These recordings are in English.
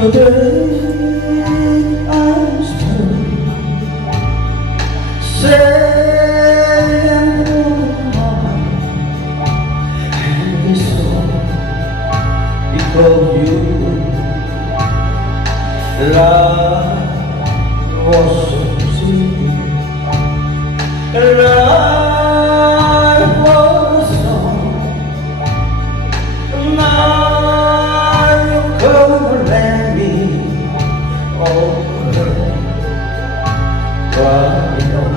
Today I'm still saying and this song because you love was so sweet. Life was a song. Now you come and let me over. Crying on.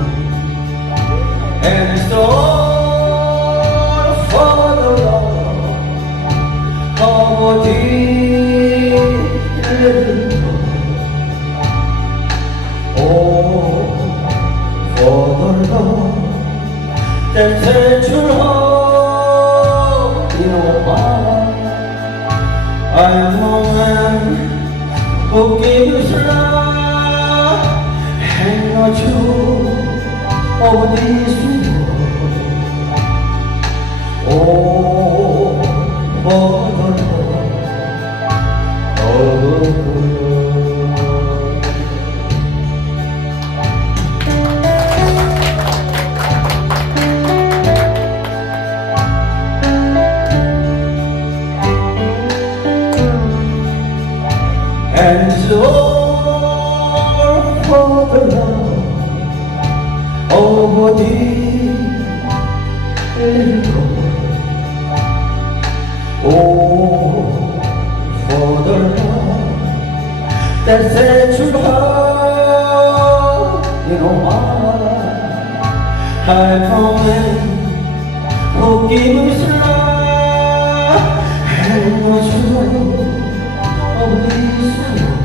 And it's all for the love of a dear little boy. Oh, for the love that set your heart in a fire. I'm a man who gives love and not you of this world. Oh, for the love of the world. And so for the love of a dear little boy. Oh, for the love that set your heart in a fire. I promise who gives love and was true of this world.